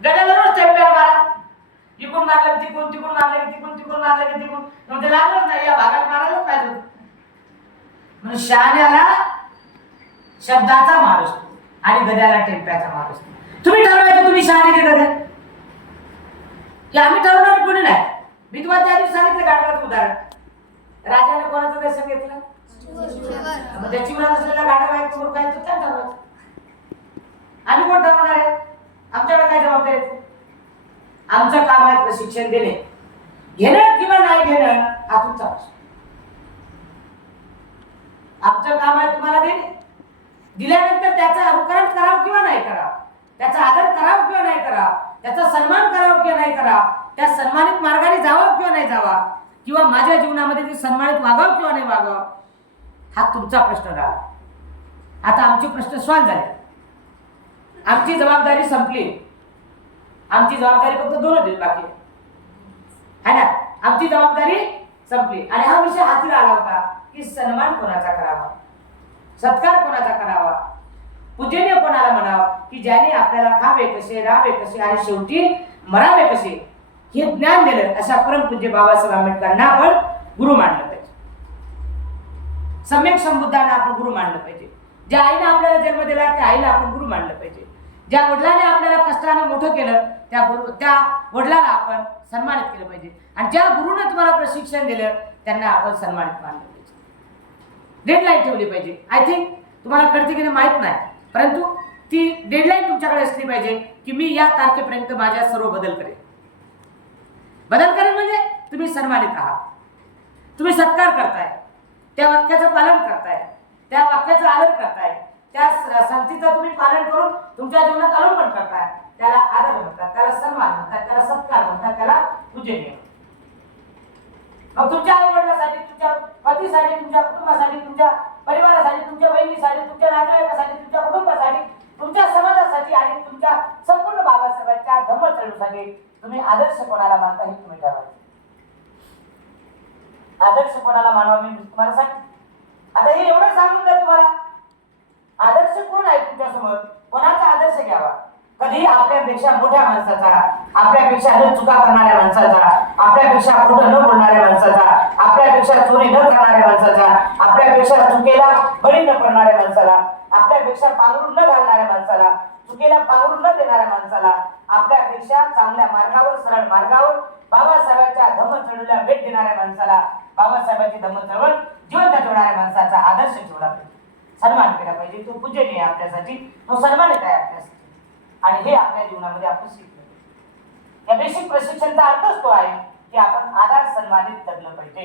गड्याला रोज टेम्प्या मारा, इकडून मारलं तिकडून, तिकडून मारलं तिकडून, तिकडून मारलं की तिकडून, म्हणजे लागलंच नाही, या भागात मारायलाच पाहिजे होतं. म्हणून शहाण्याला शब्दाचा मार असतो आणि गद्याला टेम्प्याचा मार असतो. तुम्ही ठरवायचं तुम्ही शहाणे की गद्या, की आम्ही ठरवणार कोणी नाही. मी तुम्हाला त्या दिवशी सांगितलं गाढवाचं उदाहरण. राजाने कोणाचं दर्शन घेतलं? मग त्या चिवरात असलेला गाढव आहे तो काय तो त्या ठरवायचं. आम्ही कोण ठरवणार आहे? आमच्याकडे काय जबाबदारी आहे? आमचं काम आहे प्रशिक्षण देणे. घेणं किंवा नाही घेणं हा तुमचा प्रश्न. आमचं काम आहे तुम्हाला देणे. दिल्यानंतर त्याचं अनुकरण करावं किंवा नाही करावं, त्याचा आदर करावं किंवा नाही करावं, त्याचा सन्मान करावं किंवा नाही करावं, त्या सन्मानित मार्गाने जावं किंवा नाही जावा, किंवा माझ्या जीवनामध्ये ते सन्मानित वागावं किंवा नाही वागावं, हा तुमचा प्रश्न राहिला. आता आमचे प्रश्न सॉल्व्ह झाले. आमची जबाबदारी संपली. आमची जबाबदारी फक्त 2 दिवस बाकी आहे ना. आमची जबाबदारी संपली आणि हा विषय हाती आला होता की सन्मान कोणाचा करावा, सत्कार कोणाचा करावा, पूजनीय कोणाला म्हणावं, की ज्याने आपल्याला खावे कसे, राहावे कसे आणि शेवटी मरावे कसे हे ज्ञान दिलं, अशा परमपूज्य बाबासाहेब आंबेडकरांना आपण गुरु मानलं पाहिजे. सम्यक संबुद्धांना आपण गुरु मानलं पाहिजे. ज्या आईने आपल्याला जन्म दिला त्या आईला आपण गुरु मानलं पाहिजे. ज्या वडिलांनी आपल्याला कष्टाने मोठं केलं त्या वडिलांना आपण सन्मानित केलं पाहिजे. आणि ज्या गुरुने तुम्हाला प्रशिक्षण दिलं त्यांना आपण सन्मानित मानलं पाहिजे. डेडलाईन ठेवली पाहिजे. आय थिंक तुम्हाला कळते की नाही माहित नाही, परंतु ती डेडलाईन तुमच्याकडे असली पाहिजे की मी या तारखेपर्यंत माझ्या सर्व बदल करेन. बदल करेन म्हणजे तुम्ही सन्मानित आहात, तुम्ही सत्कार करताय, त्या वाक्याचं पालन करताय, त्या वाक्याचा आदर करताय, त्या संगतीचं तुम्ही पालन करून तुमच्या जीवनात अवलंबन करताय. त्याला आदर म्हणतात, त्याला सन्मान म्हणतात, त्याला सत्कार म्हणतात, त्याला पूजनीय. मग तुमच्या आई वडिलांसाठी, तुमच्या पतीसाठी, तुमच्या कुटुंबासाठी, तुमच्या परिवारासाठी, तुमच्या बहिणीसाठी, तुमच्या नातेवाईकासाठी, तुमच्या कुटुंबासाठी, तुमच्या समाजासाठी आणि तुमच्या संपूर्ण बाबासाहेबांच्या धम्मचळवळीसाठी तुम्ही आदर्श कोणाला मानता हे तुम्ही ठरवा. आदर्श कोणाला मानवा मी तुम्हाला सांगते. आता हे एवढं सांगून द्या तुम्हाला, आदर्श कोण आहे तुमच्या समोर, कोणाचा आदर्श घ्यावा. कधी आपल्यापेक्षा मोठ्या माणसाचा, आपल्यापेक्षा न चुका करणाऱ्या माणसाचा, आपल्यापेक्षा खोटं न बोलणाऱ्या माणसाचा, आपल्यापेक्षा चोरी न करणाऱ्या माणसाचा, आपल्यापेक्षा चुकीला बळी न पडणाऱ्या माणसाला, आपल्यापेक्षा पांघरून न घालणाऱ्या माणसाला, चुकीला पांघरून न देणाऱ्या माणसाला, आपल्यापेक्षा चांगल्या मार्गावर, सरळ मार्गावर बाबासाहेबांच्या धम्मचळवळीला भेट देणाऱ्या माणसाला, बाबासाहेबांची धम्मचळवळ जिवंत ठेवणाऱ्या माणसाचा आदर्श ठेवला पाहिजे, सन्मान केला पाहिजे. तो पूजनीय आहे आपल्यासाठी, तो सन्मानित आहे आपल्यासाठी. आणि हे आपल्या जीवनामध्ये आपण शिकलो. या बेसिक प्रशिक्षणाचा अर्थच तो आहे की आपण आदर सन्मानित जगलं पाहिजे.